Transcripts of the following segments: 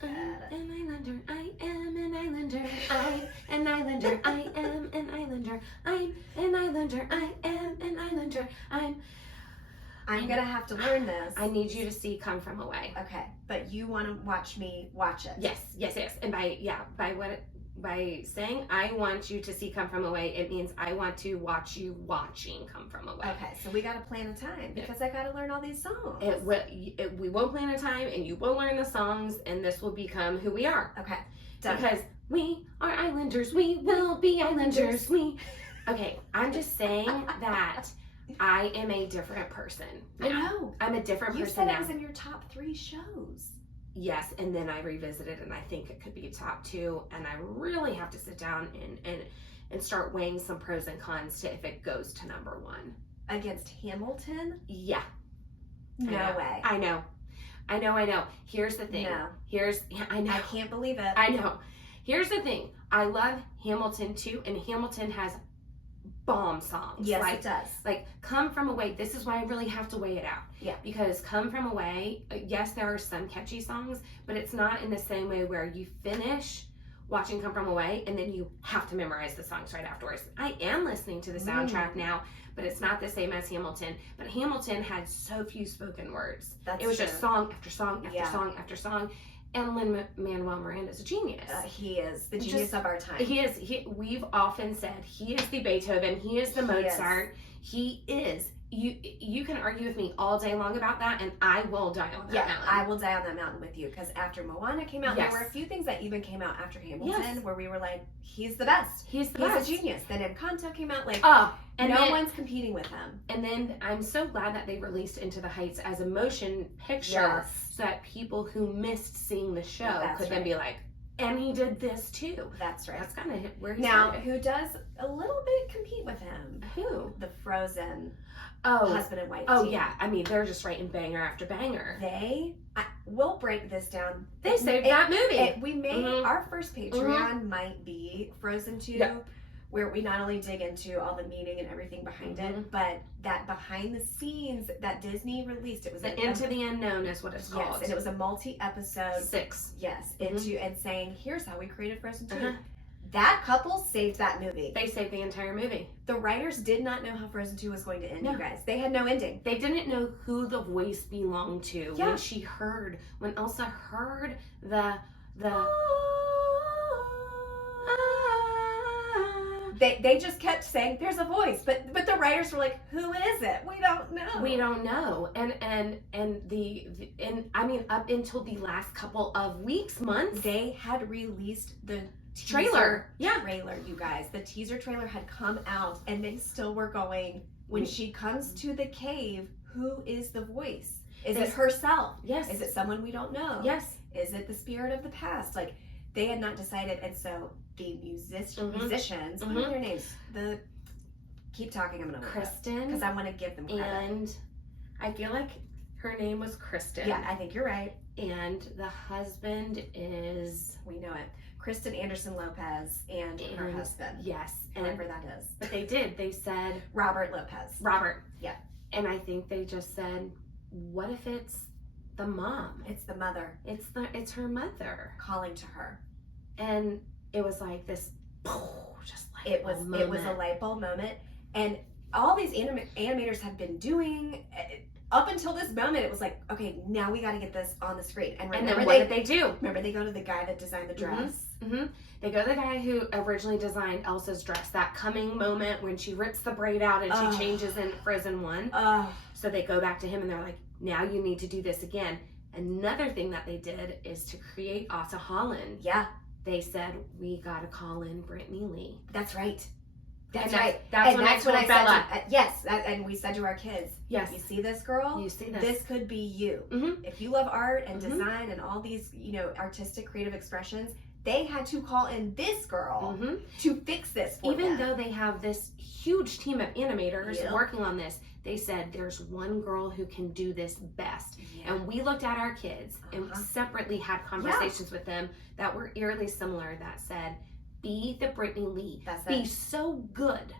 An islander, I am an islander. I'm an islander, I am an islander. I'm an islander, I am an islander. I'm gonna have to learn this. I need you to see Come From Away. Okay, but you want to watch me watch it. Yes. And by saying I want you to see Come From Away, it means I want to watch you watching Come From Away. Okay, so we got to plan a time because I got to learn all these songs. We won't plan a time, and you won't learn the songs, and this will become who we are. Okay, done. Because we are islanders. We will be islanders. Okay, I'm just saying that I am a different person now. I know. I'm a different person now. You said now. it was in your top 3 shows. Yes, and then I revisited, and I think it could be top 2, and I really have to sit down and start weighing some pros and cons to if it goes to number 1. Against Hamilton? Yeah. No way. I know. Here's the thing. No. I know. I can't believe it. I know. Here's the thing. I love Hamilton too, and Hamilton has bomb songs. Yes, it does. Like Come From Away, this is why I really have to weigh it out. Yeah. Because Come From Away, yes, there are some catchy songs, but it's not in the same way where you finish watching Come From Away and then you have to memorize the songs right afterwards. I am listening to the soundtrack now, but it's not the same as Hamilton. But Hamilton had so few spoken words. That's it was true. Just song after song after song after song. And Lin-Manuel Miranda is a genius. He is the genius of our time. He is. We've often said he is the Beethoven. He is the Mozart. He is. You can argue with me all day long about that, and I will die on that mountain. I will die on that mountain with you, because after Moana came out, there were a few things that even came out after Hamilton where we were like, he's the best. He's a genius. Then Encanto came out, like, and no one's competing with him. And then I'm so glad that they released Into the Heights as a motion picture so that people who missed seeing the show could then be like, and he did this too. That's right. That's kind of where he now, started. Who does a little bit compete with him? Who? The Frozen husband and wife team. Yeah. I mean, they're just writing banger after banger. We'll break this down. They saved that movie. We may, our first Patreon might be Frozen 2, where we not only dig into all the meaning and everything behind it, but that behind the scenes that Disney released. It was Into the Unknown is what it's called. Yes, and it was a multi-episode. 6. Yes, into and saying, here's how we created Frozen 2. That couple saved that movie. They saved the entire movie. The writers did not know how Frozen 2 was going to end, you guys. They had no ending. They didn't know who the voice belonged to. When Elsa heard the They just kept saying, there's a voice, but the writers were like, who is it? We don't know. And I mean, up until the last couple of weeks, months, they had released the trailer, you guys. The teaser trailer had come out, and they still were going, when she comes to the cave, who is the voice? Is it herself? Yes. Is it someone we don't know? Yes. Is it the spirit of the past? Like, they had not decided, and so the musicians, what are their names? Keep talking, I'm gonna look Kristen, because I want to give them credit. And I feel like her name was Kristen. Yeah, I think you're right. And the husband is, we know it, Kristen Anderson Lopez and her husband. Yes, whoever that is. But they said Robert Lopez. Robert. Yeah. And I think they just said, what if it's the mom? It's the mother. It's her mother calling to her. And it was like this, just like it was a light bulb moment. And all these animators have been doing up until this moment. It was like, okay, now we got to get this on the screen. And then what did they do? Remember, they go to the guy that designed the dress. They go to the guy who originally designed Elsa's dress. That coming moment when she rips the braid out and she changes in Frozen 1. So they go back to him and they're like, now you need to do this again. Another thing that they did is to create Asa Holland. Yeah. They said, we got to call in Brittany Lee. That's right. That's when I told Bella. And we said to our kids, yes, you see this girl? You see this? This could be you. If you love art and design and all these, artistic, creative expressions, they had to call in this girl to fix this for Even them. though they have this huge team of animators working on this, they said there's one girl who can do this best. And we looked at our kids and separately had conversations with them that were eerily similar that said, be the Brittany Lee. Be so good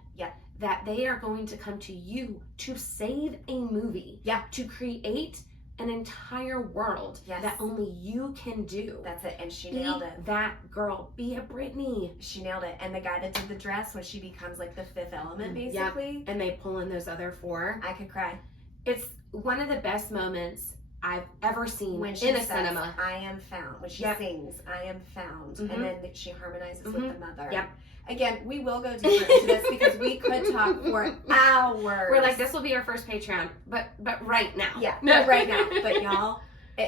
that they are going to come to you to save a movie. To create an entire world that only you can do. That's it. And she nailed it. That girl. Be a Britney. She nailed it. And the guy that did the dress, when she becomes like the fifth element, basically. Yep. And they pull in those other four. I could cry. It's one of the best moments I've ever seen when she in a says, cinema. I am found. When she sings, I am found. And then she harmonizes with the mother. Yep. Again, we will go deeper into this because we could talk for hours. We're like, this will be our first Patreon, but right now. Yeah, no, right now. But y'all,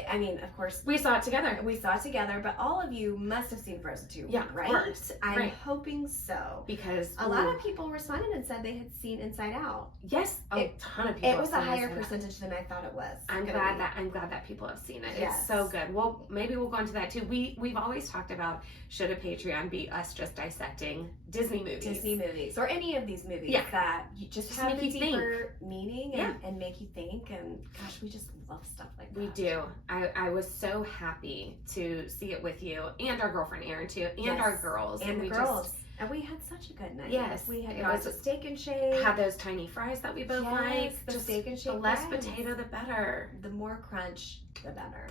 I mean, of course. We saw it together. We saw it together, but all of you must have seen Frozen 2, right? Of course. I'm hoping so. Because a lot of people responded and said they had seen Inside Out. Yes, a ton of people. It was a higher percentage than I thought it was. I'm glad that people have seen it. Yes. It's so good. Well, maybe we'll go into that too. We've always talked about, should a Patreon be us just dissecting Disney movies or any of these movies that you just have a deeper meaning and make you think. And gosh, we just love stuff like that. We do. I was so happy to see it with you and our girlfriend Erin too, and our girls. And the girls. And we had such a good night. Yes. We had got the Steak and Shake. Had those tiny fries that we both liked. The Steak and Shake. The less potato, the better. The more crunch, the better.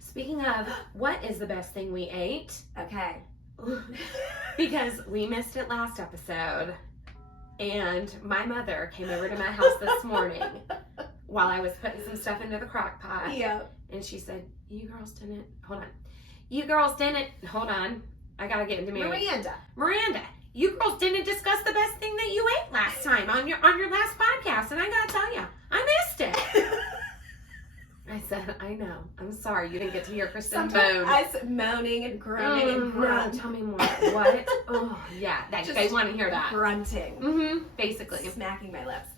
Speaking of, what is the best thing we ate? Okay. Because we missed it last episode. And my mother came over to my house this morning while I was putting some stuff into the crock pot. Yeah. And she said, you girls didn't, hold on. I gotta get into Miranda, you girls didn't discuss the best thing that you ate last time on your last podcast. And I gotta tell you, I missed it. I said, I know. I'm sorry you didn't get to hear Kristen moan. I said moaning and groaning and grunting. No, tell me more. What? Oh, yeah. They want to hear that. Grunting. Mm-hmm. Basically. Smacking my lips.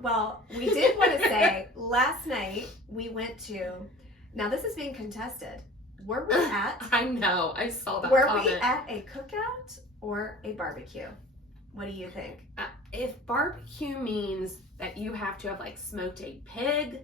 Well, we did want to say, last night we went to, now this is being contested. Were we at? I know. I saw that comment. Were we at a cookout or a barbecue? What do you think? If barbecue means that you have to have like smoked a pig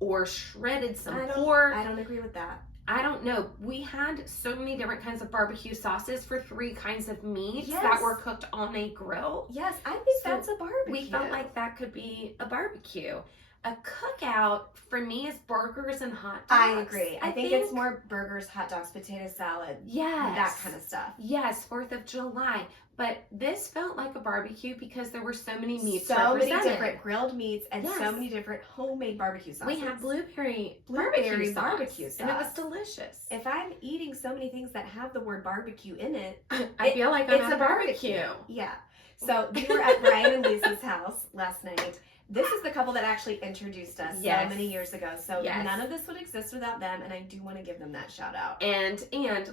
or shredded some pork. I don't agree with that. I don't know. We had so many different kinds of barbecue sauces for 3 kinds of meats that were cooked on a grill. Yes, I think that's a barbecue. We felt like that could be a barbecue. A cookout for me is burgers and hot dogs. I agree. I think it's more burgers, hot dogs, potato salad. Yes. That kind of stuff. Yes, 4th of July. But this felt like a barbecue because there were so many meats so many different grilled meats and so many different homemade barbecue sauces. We had blueberry barbecue sauce. And it was delicious. If I'm eating so many things that have the word barbecue in it, I feel like I'm at a barbecue. Yeah. So we were at Brian and Lisa's house last night. This is the couple that actually introduced us so many years ago. So none of this would exist without them, and I do want to give them that shout out. And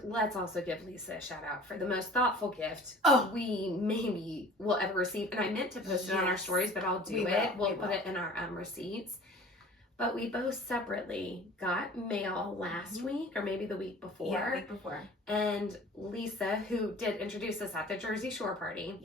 let's also give Lisa a shout out for the most thoughtful gift we maybe will ever receive. And I meant to post it on our stories, but I'll do it. We'll put it in our receipts. But we both separately got mail last week, or maybe the week before. Yeah, week before. And Lisa, who did introduce us at the Jersey Shore party,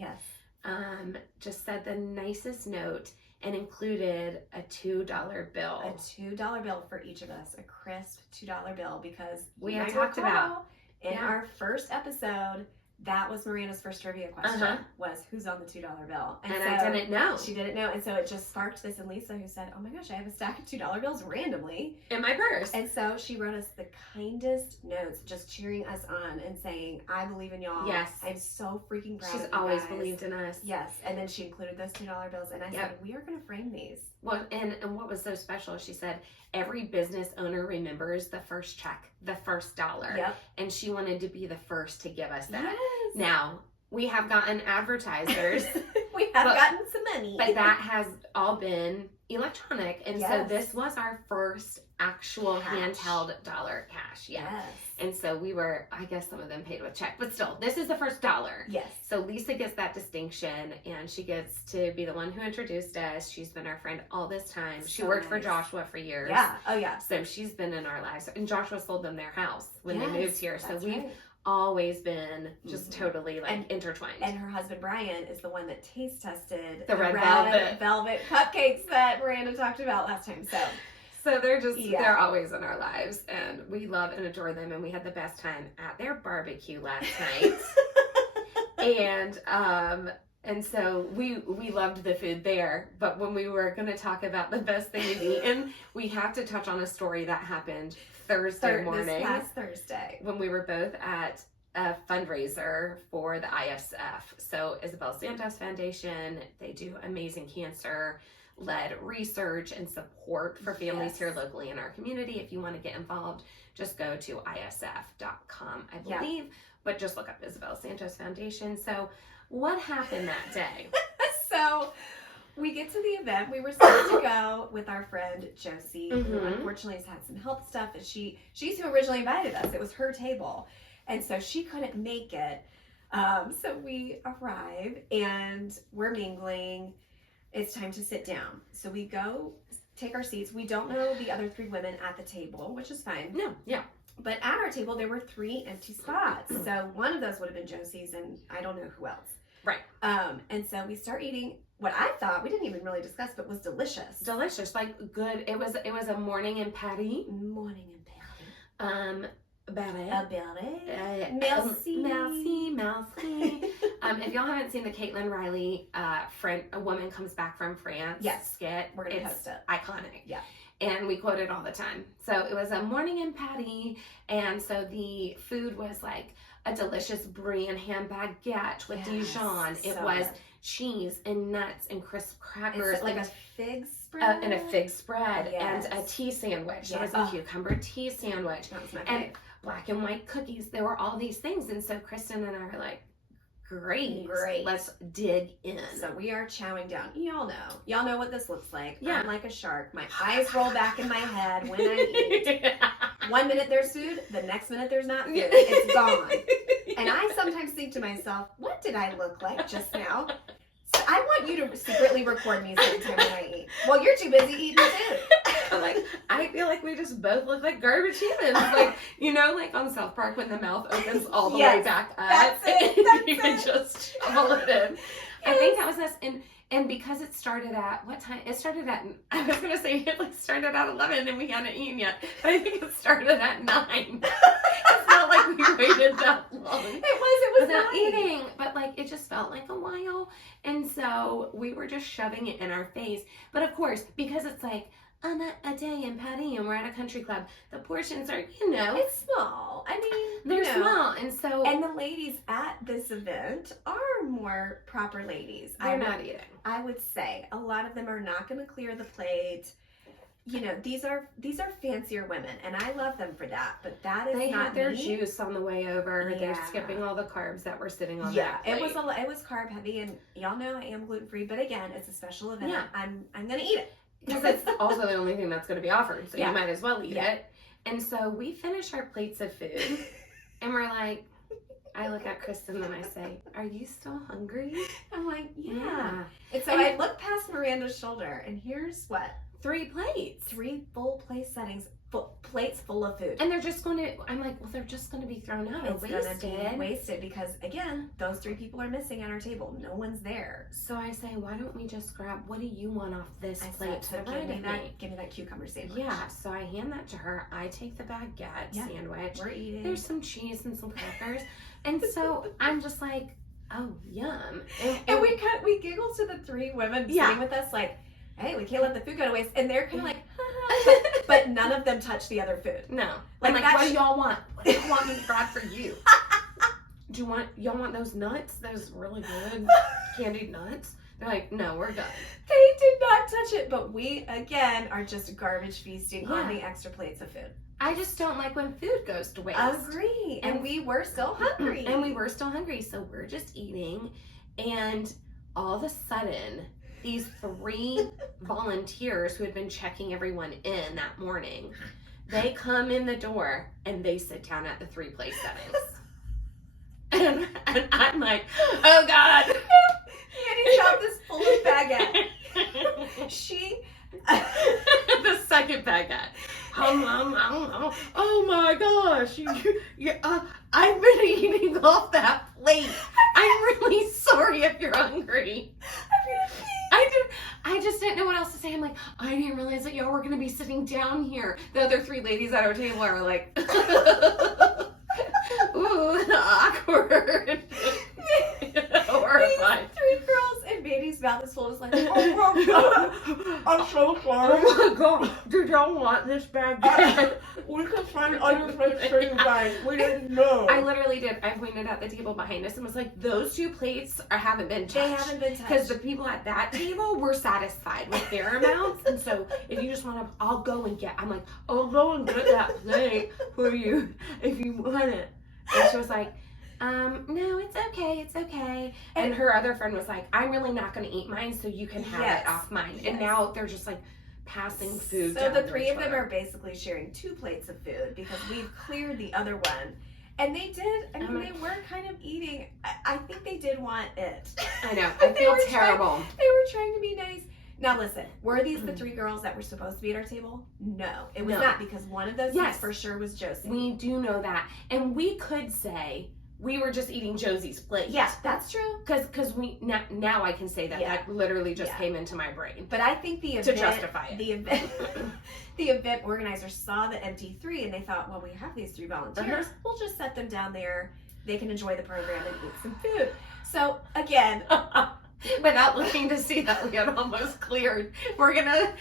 just said the nicest note. And included a $2 bill. A $2 bill for each of us. A crisp $2 bill because we had talked about in our first episode, that was Miranda's first trivia question was who's on the $2 bill. And so I didn't know. She didn't know. And so it just sparked this in Lisa, who said, oh my gosh, I have a stack of $2 bills randomly in my purse. And so she wrote us the kindest notes, just cheering us on and saying, I believe in y'all. Yes. I'm so freaking proud of you She's always guys. believed in us. Yes. And then she included those $2 bills. And I said, we are going to frame these. Well, and what was so special, she said, every business owner remembers the first check, the first dollar. Yep. And she wanted to be the first to give us that. Yes. Now, we have gotten advertisers. We have gotten some money. But that has all been electronic. And so this was our first actual handheld dollar cash. Yeah. Yes. And so we were, I guess some of them paid with check, but still, this is the first dollar. Yes. So Lisa gets that distinction, and she gets to be the one who introduced us. She's been our friend all this time. She worked for Joshua for years. Yeah. Oh, yeah. So she's been in our lives. And Joshua sold them their house when they moved here. So we've always been just totally intertwined. And her husband Brian is the one that taste tested the red velvet cupcakes that Miranda talked about last time. So they're just, they're always in our lives, and we love and adore them, and we had the best time at their barbecue last night. And And so we loved the food there. But when we were going to talk about the best thing we've eaten, we have to touch on a story that happened Thursday morning. This past Thursday. When we were both at a fundraiser for the ISF. So Isabel Santos Foundation, they do amazing cancer-led research and support for families here locally in our community. If you want to get involved, just go to isf.com, I believe. But just look up Isabel Santos Foundation. So what happened that day? So we get to the event. We were supposed to go with our friend Josie, who unfortunately has had some health stuff, and she's who originally invited us. It was her table, and so she couldn't make it. So we arrive and we're mingling. It's time to sit down. So we go take our seats. We don't know the other three women at the table, which is fine. No, yeah. But at our table, there were 3 empty spots. So one of those would have been Josie's, and I don't know who else. Right. And so we start eating what I thought, we didn't even really discuss, but was delicious. Delicious, like good. It was a morning in patty. Morning in patty. Merci. Merci. If y'all haven't seen the Caitlin Riley, a woman comes back from France skit, we're going to post it. Iconic. Yeah. And we quote it all the time. So it was a morning in patty, and so the food was like a delicious brie and ham baguette with Dijon. It was cheese and nuts and crisp crackers. Like a fig spread? And a fig spread and a tea sandwich. There was a cucumber tea sandwich. That was my and black and white cookies. There were all these things. And so Kristen and I were like, great. Let's dig in. So we are chowing down. Y'all know what this looks like. Yeah. I'm like a shark. My eyes roll back in my head when I eat. 1 minute there's food, the next minute there's not food. It's gone. And I sometimes think to myself, what did I look like just now? So I want you to secretly record me sometime when I eat. Well, you're too busy eating too. I'm like, I feel like we just both look like garbage humans. Like, like on South Park when the mouth opens all the way back up. That's it. You can just shovel it in. I think that was us. And because it started at, what time? It started at, I was going to say it started at 11 and we hadn't eaten yet. But I think it started at 9. It's not like we waited that long. It was without 9. eating. But like, it just felt like a while. And so we were just shoving it in our face. But of course, because it's like, a day in patty and we're at a country club, the portions are, it's small. I mean, they're small. And so. And the ladies at this event are more proper ladies. They're not eating. I would say a lot of them are not going to clear the plate. These are fancier women, and I love them for that. But that is they not had their me. Juice on the way over. Yeah. They're skipping all the carbs that were sitting on that plate. plate. It was carb heavy, and y'all know I am gluten free. But again, it's a special event. Yeah. I'm going to eat it. Because it's also the only thing that's going to be offered, so you might as well eat Yeah. it. And so we finish our plates of food, and we're like, I look at Kristen and I say, are you still hungry? I'm like, yeah. Yeah. And so I look past Miranda's shoulder, and here's what? 3 plates. 3 full place settings, plates full of food. And they're just going to, I'm like, well, they're just going to be thrown out or wasted. It's going to be wasted because, again, those 3 people are missing at our table. No one's there. So I say, why don't we just grab, what do you want off this plate to the right of me? Give me that cucumber sandwich. Yeah, so I hand that to her. I take the baguette sandwich. We're eating. There's some cheese and some crackers. And so I'm just like, oh, yum. And we giggled to the 3 women sitting with us like, hey, we can't let the food go to waste. And they're kind of like, but none of them touch the other food. No. Like what do y'all want? What do y'all want me to grab for you? Y'all want those nuts? Those really good candied nuts? They're like, no, we're done. They did not touch it, but we, again, are just garbage feasting on the extra plates of food. I just don't like when food goes to waste. Agree. And we were still hungry. So we're just eating. And all of a sudden, these 3 volunteers who had been checking everyone in that morning, they come in the door and they sit down at the 3 place settings. And I'm like, oh God. Annie shot this full of baguette. The second baguette. Oh my gosh. I've been eating off that plate. I'm really sorry if you're hungry. I just didn't know what else to say. I'm like, I didn't realize that y'all were going to be sitting down here. The other 3 ladies at our table are like, ooh, awkward. Horrified. These 3 girls mouth is full. It's like, oh, I'm so sorry. Oh my god, did y'all want this bag? We could find other plates for you guys. We didn't know. I literally did. I pointed at the table behind us and was like, those 2 plates haven't been touched. They haven't been touched. Because the people at that table were satisfied with their amounts. And so if you just want to, I'll go and get, I'm like, I'll go and get that plate for you if you want it. And she was like, no, it's okay. And her other friend was like, I'm really not going to eat mine, so you can have it off mine. And now they're just like passing food. So the 3 of them are basically sharing 2 plates of food because we've cleared the other one. And they did, I mean, they were kind of eating. I think they did want it. I know. I feel terrible. They were trying to be nice. Now listen, were these the 3 girls that were supposed to be at our table? No, it was not, because one of those for sure was Josie. We do know that. And we could say we were just eating Josie's plate. Yeah, that's true. Because we now I can say that. That literally just came into my brain. But I think the event, to justify it. The event organizers saw the empty 3 and they thought, well, we have these 3 volunteers. We'll just set them down there. They can enjoy the program and eat some food. So again, without looking to see that we had almost cleared, we're gonna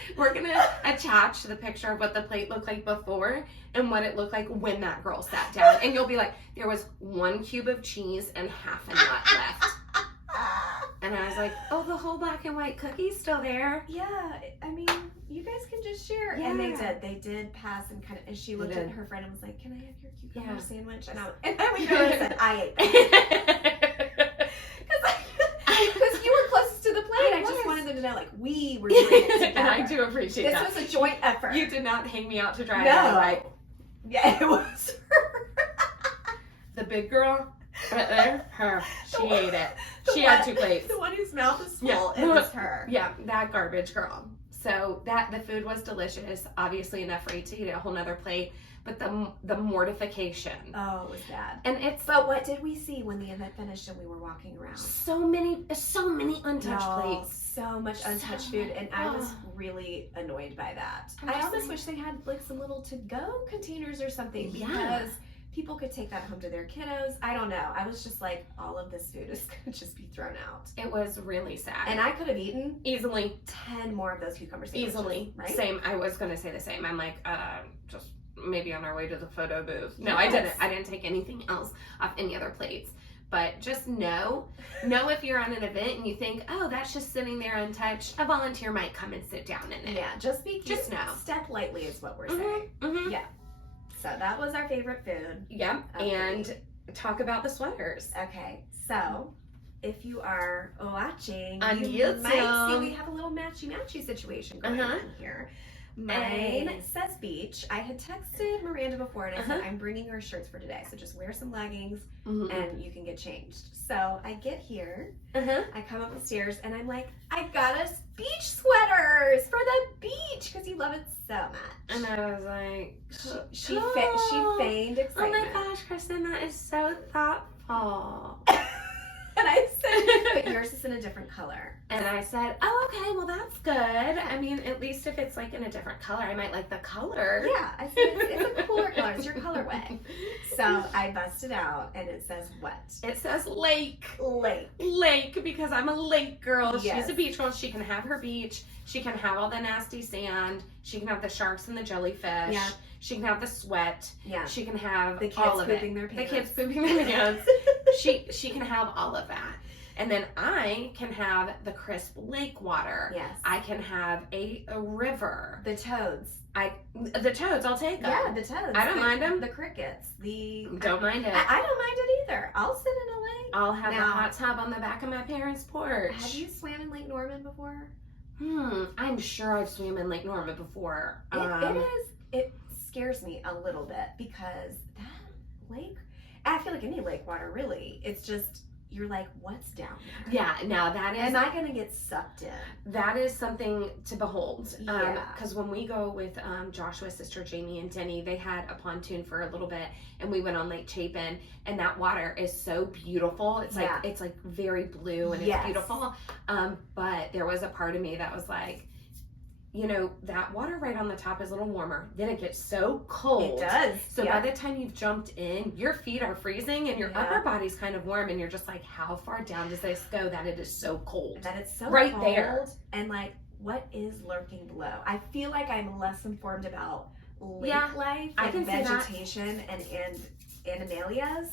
attach the picture of what the plate looked like before and what it looked like when that girl sat down, and you'll be like, there was 1 cube of cheese and half a nut left. And I was like, oh, the whole black and white cookie's still there. Yeah, I mean, you guys can just share. Yeah. And they did pass and kind of, and she looked at her friend and was like, can I have your cucumber sandwich? And I went over and said, I ate that. Because you were closest to the plate. I just wanted them to know, like, we were doing it together. And I do appreciate that. This was a joint effort. You did not hang me out to dry. No. Right? Yeah, it was her. The big girl right there, her. She ate it. She had 2 plates. The one whose mouth is full, it was her. Yeah, that garbage girl. So the food was delicious. Obviously enough for you to eat a whole nother plate. But the mortification. Oh, it was bad. And But what did we see when the event finished and we were walking around? So many untouched plates. So much untouched food, and I was really annoyed by that. I almost wish they had like some little to-go containers or something, because people could take that home to their kiddos. I don't know. I was just like, all of this food is going to just be thrown out. It was really sad. And I could have eaten easily 10 more of those cucumber sandwiches. Easily. Right? Same. I was going to say the same. I'm like, just maybe on our way to the photo booth. No, I didn't. I didn't take anything else off any other plates. But just know if you're on an event and you think, oh, that's just sitting there untouched, a volunteer might come and sit down in it. Yeah, just be cute. Just know. Step lightly is what we're saying. Mm-hmm. Yeah. So that was our favorite food. Yep. And talk about the sweaters. Okay. So if you are watching, on you YouTube, might see we have a little matchy situation going on here. Mine says beach. I had texted Miranda before and I said, I'm bringing her shirts for today. So just wear some leggings and you can get changed. So I get here, I come up the stairs and I'm like, I got us beach sweaters for the beach because you love it so much. And I was like, she feigned excitement. Oh my gosh, Kristen, that is so thoughtful. And I said, but yours is in a different color. And I said, oh, okay, well, that's good. I mean, at least if it's like in a different color, I might like the color. Yeah, I said, it's a cooler color. It's your colorway. So I busted out and it says what? It says lake. Lake, because I'm a lake girl. Yes. She's a beach girl. She can have her beach. She can have all the nasty sand. She can have the sharks and the jellyfish. Yeah. She can have the sweat. Yeah. She can have the kids all of pooping it. Their pants. The kids pooping their pants. She can have all of that. And then I can have the crisp lake water. Yes. I can have a river. The toads. The toads, I'll take them. Yeah, the toads. I don't mind them. The crickets. Don't mind it. I don't mind it either. I'll sit in a lake. I'll have a hot tub on the back of my parents' porch. Have you swam in Lake Norman before? I'm sure I've swam in Lake Norman before. It scares me a little bit because that lake, I feel like any lake water really, it's just, you're like, what's down there? Yeah, now that is... Am I going to get sucked in? That is something to behold. Yeah. Because when we go with Joshua's sister Jamie and Denny, they had a pontoon for a little bit, and we went on Lake Chapin, and that water is so beautiful. It's like very blue and it's beautiful. But there was a part of me that was like, you know, that water right on the top is a little warmer. Then it gets so cold. It does. So by the time you've jumped in, your feet are freezing and your upper body's kind of warm, and you're just like, how far down does this go that it is so cold? That it's so right cold. There. And like, what is lurking below? I feel like I'm less informed about lake life, I like can vegetation and animalias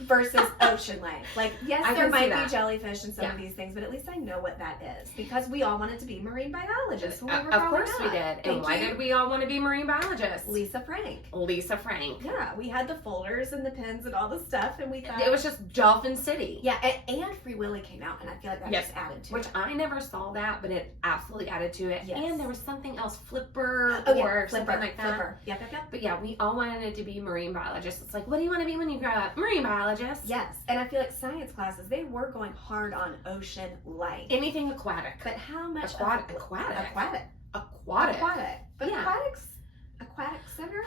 versus ocean life. Like, yes, there might be jellyfish and some of these things, but at least I know what that is, because we all wanted to be marine biologists when we were growing up. Of course we did. And why did we all want to be marine biologists? Lisa Frank. Yeah, we had the folders and the pins and all the stuff, and we thought it was just Dolphin City. Yeah, and Free Willy came out, and I feel like that just added to it. Which I never saw that, but it absolutely added to it. Yes. And there was something else, Flipper Flipper, something like that. Flipper. Yep. But yeah, we all wanted to be marine biologists. It's like, what do you want to be when you grow up? Marine biologist. Yes, and I feel like science classes, they were going hard on ocean life. Anything aquatic. But how much aquatic. But aquatic center?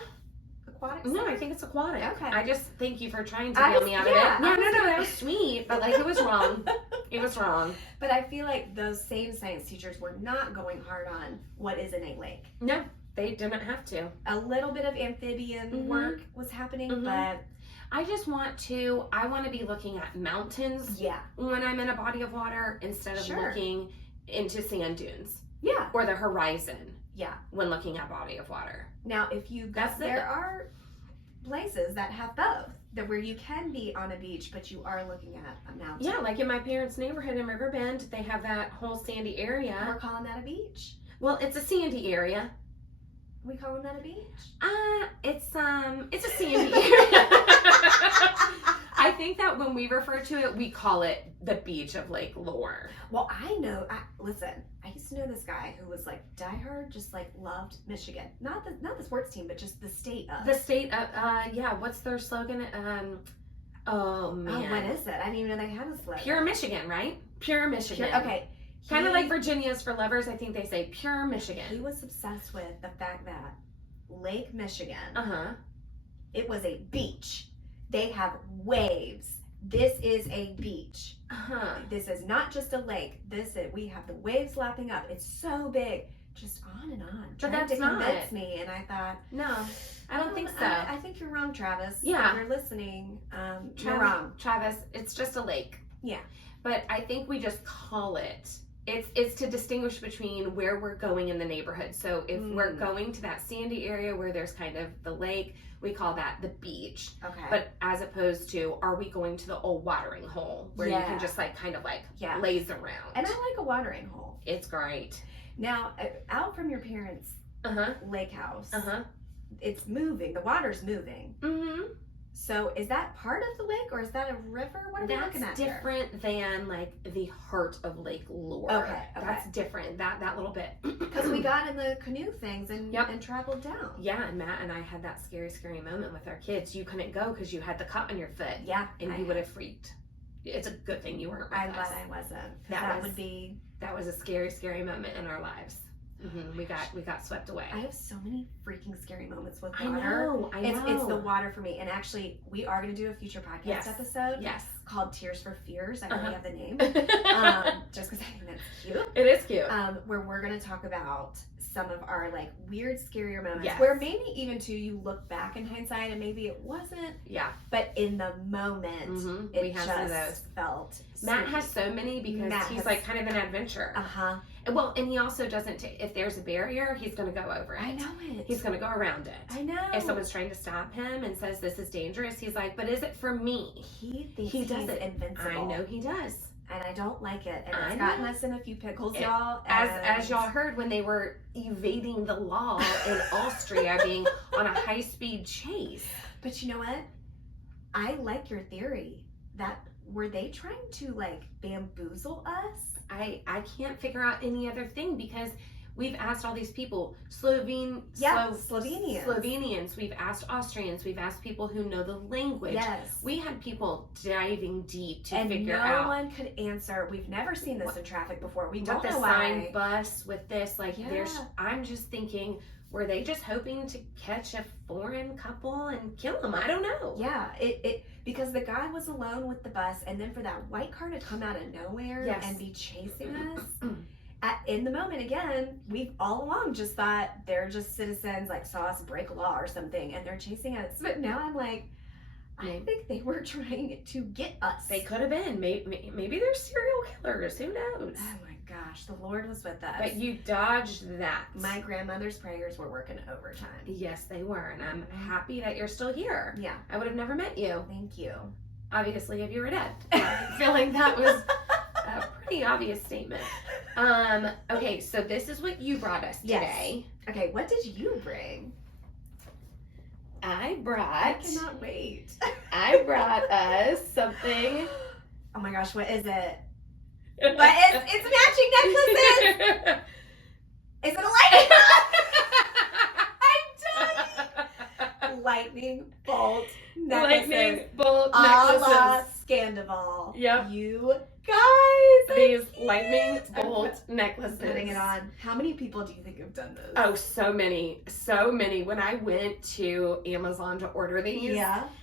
Aquatic center? No, I think it's aquatic. Okay. I just thank you for trying to bail me out of it. No, that was sweet, but like it was wrong. It was wrong. But I feel like those same science teachers were not going hard on what is in a lake. No, they didn't have to. A little bit of amphibian work was happening, but I want to be looking at mountains when I'm in a body of water instead of looking into sand dunes. Yeah. Or the horizon. Yeah. When looking at body of water. Now, if you go, there are places that have both, that where you can be on a beach, but you are looking at a mountain. Yeah, like in my parents' neighborhood in Riverbend, they have that whole sandy area. We're calling that a beach. Well, it's a sandy area. We calling that a beach? It's a sandy area. I think that when we refer to it, we call it the beach of Lake Lure. Well, listen, I used to know this guy who was like diehard, just like loved Michigan. Not the sports team, but just the state of. The state of, what's their slogan? Oh, man. Oh, what is it? I didn't even know they had a slogan. Pure Michigan, right? Pure Michigan. Okay. Kind of like Virginia's for lovers. I think they say pure Michigan. He was obsessed with the fact that Lake Michigan, it was a beach. They have waves. This is a beach. This is not just a lake. We have the waves lapping up. It's so big. Just on and on. But that's to convince me, and I thought, no, I don't think so. I think you're wrong, Travis. Yeah. If you're listening, you're wrong. Travis, it's just a lake. Yeah. But I think we just call it. It's to distinguish between where we're going in the neighborhood. So if we're going to that sandy area where there's kind of the lake, we call that the beach. Okay. But as opposed to, are we going to the old watering hole where you can just like kind of like laze around? And I like a watering hole. It's great. Now, out from your parents' lake house, it's moving. The water's moving. So is that part of the lake, or is that a river? What are we looking at there? That's different than like the heart of Lake Lure. Okay. That's different. That little bit. Because we got in the canoe things and traveled down. Yeah, and Matt and I had that scary moment with our kids. You couldn't go because you had the cut on your foot. Yeah. And you would have freaked. It's a good thing you weren't with us. I'm glad I wasn't. That was a scary moment in our lives. We got swept away. I have so many freaking scary moments with water. I know. It's the water for me. And actually, we are going to do a future podcast episode called Tears for Fears. I already have the name. Just because I think that's cute. It is cute. Where we're going to talk about some of our like weird, scarier moments. Where maybe even you look back in hindsight and maybe it wasn't. Yeah. But in the moment, it just felt Matt sweet. has so many because he's like kind of an adventurer. Well, and he also doesn't if there's a barrier, he's going to go over it. I know it. He's going to go around it. I know. If someone's trying to stop him and says this is dangerous, he's like, but is it for me? He thinks he's invincible. I know he does. And I don't like it. And it's gotten us in a few pickles, y'all. As y'all heard when they were evading the law in Austria, being on a high-speed chase. But you know what? I like your theory that were they trying to like bamboozle us? I can't figure out any other thing because we've asked all these people, Slovenians. We've asked Austrians. We've asked people who know the language. Yes. We had people diving deep to and figure out. No one could answer. We've never seen this in traffic before. We don't know the sign bus with this. Like I'm just thinking, were they just hoping to catch a foreign couple and kill them? I don't know. Yeah, it because the guy was alone with the bus, and then for that white car to come out of nowhere and be chasing us. in the moment, again, we've all along just thought they're just citizens, like saw us break law or something, and they're chasing us. But now I'm like, I think they were trying to get us. They could have been. Maybe they're serial killers. Who knows? Oh my gosh, the Lord was with us. But you dodged that. My grandmother's prayers were working overtime. Yes, they were, and I'm happy that you're still here. Yeah. I would have never met you. Thank you. Obviously, if you were dead. I feel like that was a pretty obvious statement. Okay, so this is what you brought us today. Yes. Okay, what did you bring? I cannot wait. I brought us something. Oh my gosh, what is it? It's matching necklaces. Is it a lightning bolt? I'm dying. Lightning bolt necklaces. Lightning bolt A necklaces. la Scandival. Yep. You guys. These lightning bolt necklaces. Putting it on. How many people do you think have done this? Oh, so many. So many. When I went to Amazon to order these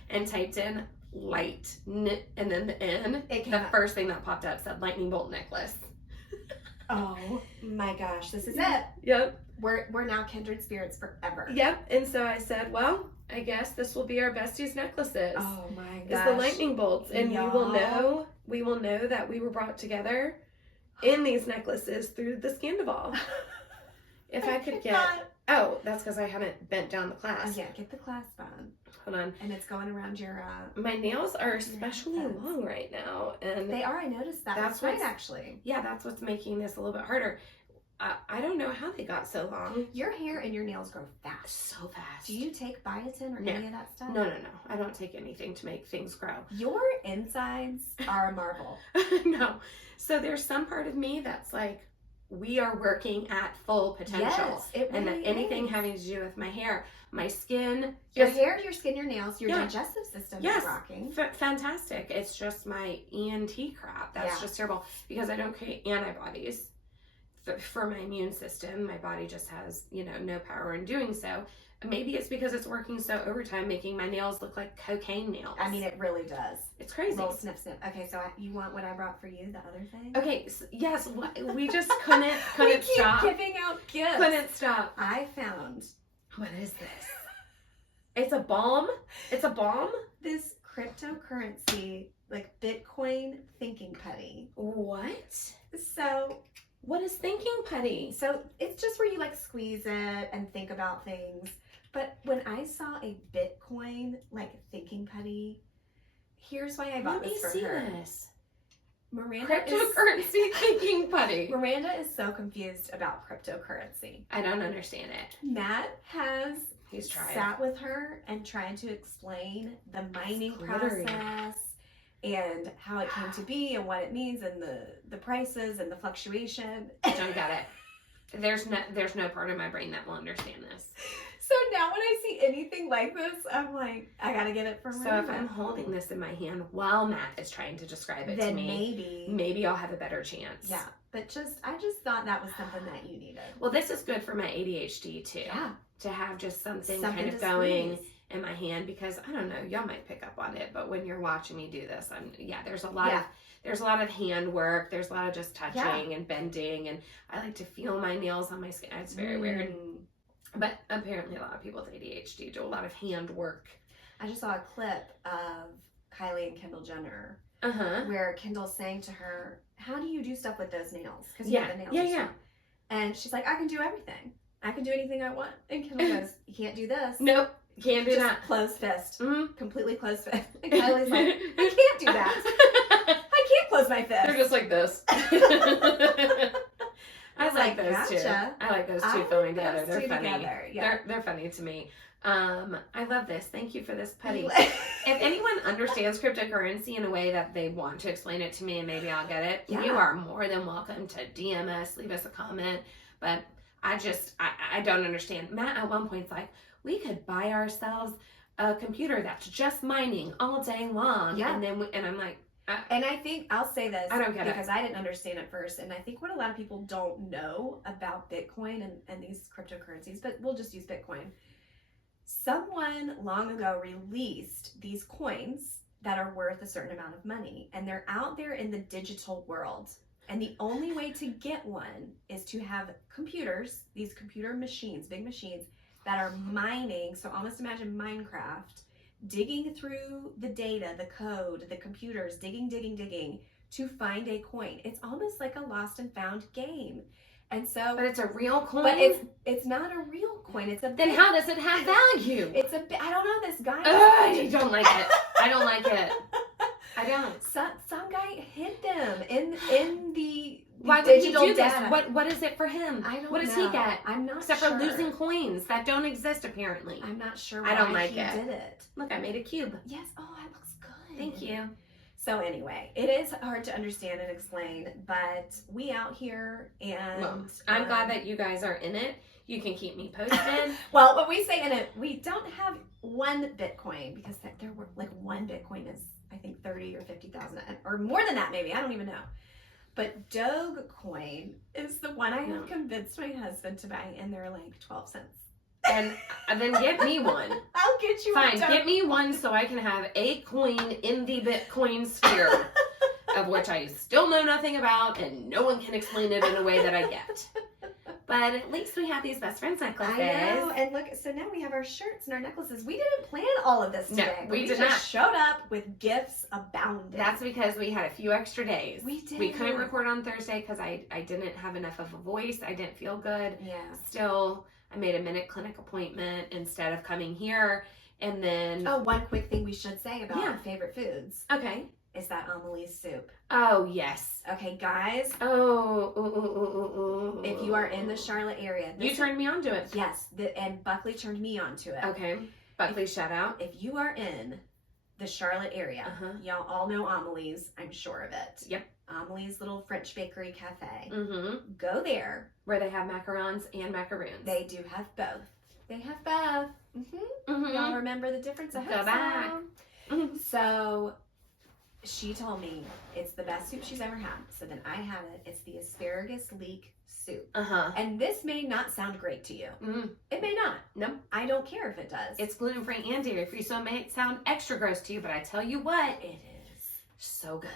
and typed in light and then the N, the first thing that popped up said lightning bolt necklace. Oh my gosh, this is it. Yep. We're now kindred spirits forever. Yep. And so I said, well, I guess this will be our besties necklaces. Oh my gosh. It's the lightning bolts. And we will know that we were brought together in these necklaces through the Scandival. If I could get... Oh, that's because I haven't bent down the clasp. Oh, yeah, get the clasp on. Hold on. And it's going around your... My nails are especially long right now. And they are, I noticed that. That's right, actually. Yeah, that's what's making this a little bit harder. I don't know how they got so long. Your hair and your nails grow fast. So fast. Do you take biotin or any of that stuff? No. I don't take anything to make things grow. Your insides are a marvel. No. So there's some part of me that's like, we are working at full potential. Yes, it really and that anything having to do with my hair, my skin. Your hair, your skin, your nails, your digestive system is rocking. Fantastic. It's just my ENT crap. That's just terrible because I don't create antibodies for my immune system. My body just has, no power in doing so. Maybe it's because it's working so overtime, making my nails look like cocaine nails. I mean, it really does. It's crazy. Roll, snip, snip. Okay, so you want what I brought for you, the other thing? Okay, so, yes, we just couldn't stop. We keep giving out gifts. Couldn't stop. I found... What is this? It's a balm? It's a balm? This cryptocurrency, like Bitcoin thinking putty. What? So... What is thinking putty? So it's just where you like squeeze it and think about things. But when I saw a Bitcoin like thinking putty, here's why I bought this for her. Let me see this. Miranda cryptocurrency thinking putty. Miranda is so confused about cryptocurrency. I don't understand it. Matt has sat with her and tried to explain the mining process and how it came to be and what it means and the prices and the fluctuation. I don't get it. There's no part of my brain that will understand this. So now when I see anything like this, I'm like, I gotta get it for Miranda. So if I'm holding this in my hand while Matt is trying to describe it to me, maybe I'll have a better chance. Yeah, but I just thought that was something that you needed. Well, this is good for my ADHD too. Yeah. To have just something kind of going in my hand, because I don't know, y'all might pick up on it, but when you're watching me do this, there's a lot of hand work, there's a lot of just touching and bending, and I like to feel my nails on my skin. It's very weird. But apparently a lot of people with ADHD do a lot of hand work. I just saw a clip of Kylie and Kendall Jenner where Kendall's saying to her, how do you do stuff with those nails? Because you have the nails. Yeah. And she's like, I can do everything. I can do anything I want. And Kendall goes, you can't do this. Nope. Can't do that. Closed fist. Completely closed fist. And Kylie's like, I can't do that. I can't close my fist. They're just like this. I like those too. I like those two filming together. They're funny. Yeah. They're funny to me. I love this. Thank you for this putty. If anyone understands cryptocurrency in a way that they want to explain it to me and maybe I'll get it, you are more than welcome to DM us, leave us a comment. But I don't understand. Matt at one point's like, we could buy ourselves a computer that's just mining all day long. Yeah. And I'm like, and I think I'll say this, I don't get because I didn't understand it first, and I think what a lot of people don't know about Bitcoin and these cryptocurrencies, but we'll just use Bitcoin. Someone long ago released these coins that are worth a certain amount of money, and they're out there in the digital world. And the only way to get one is to have computers, these computer machines, big machines, that are mining. So almost imagine Minecraft, digging through the data, the code, the computers, digging to find a coin. It's almost like a lost and found game. And so, but it's a real coin. But it's not a real coin. It's a. Then how does it have value? It's a. I don't know. This guy. I don't like it. I don't like it. I don't. Some guy hid them in the Why would he do this? What is it for him? I don't know. What does he get? I'm not Except sure. for losing coins that don't exist apparently. I'm not sure why I don't like he did it. Look, I made a cube. Yes. Oh, it looks good. Thank you. So anyway, it is hard to understand and explain, but we out here and I'm glad that you guys are in it. You can keep me posted. Well, when we say in it, we don't have one Bitcoin because there were like one Bitcoin is I think 30 or 50,000 or more than that maybe. I don't even know. But Dogecoin is the one I have convinced my husband to buy, and they're like 12 cents. And then get me one. I'll get you one. Fine, get me one so I can have a coin in the Bitcoin sphere, of which I still know nothing about, and no one can explain it in a way that I get. But at least we have these best friends necklaces. I know, and look, so now we have our shirts and our necklaces. We didn't plan all of this today. No, we did just not. Showed up with gifts abounding. That's because we had a few extra days. We did. We couldn't record on Thursday because I didn't have enough of a voice. I didn't feel good. Yeah. Still, I made a minute clinic appointment instead of coming here. And then... Oh, one quick thing we should say about our favorite foods. Okay. Is that alllll soup. Oh, yes. Okay, guys. Oh. If you are in the Charlotte area. You turned me on to it. Yes. And Buckley turned me on to it. Okay. Buckley, shout out. If you are in the Charlotte area, y'all all know alllll's, I'm sure of it. Yep. Alllll's little French bakery cafe. Mm-hmm. Go there. Where they have macarons and macaroons. They do have both. They have both. Mm-hmm. Mm-hmm. Y'all remember the difference? I Go back. Mm-hmm. So she told me it's the best soup she's ever had. So then I had it. It's the asparagus leek soup. And this may not sound great to you. It may not. No. I don't care if it does. It's gluten-free and dairy-free, so it may sound extra gross to you, but I tell you what. It is. So good.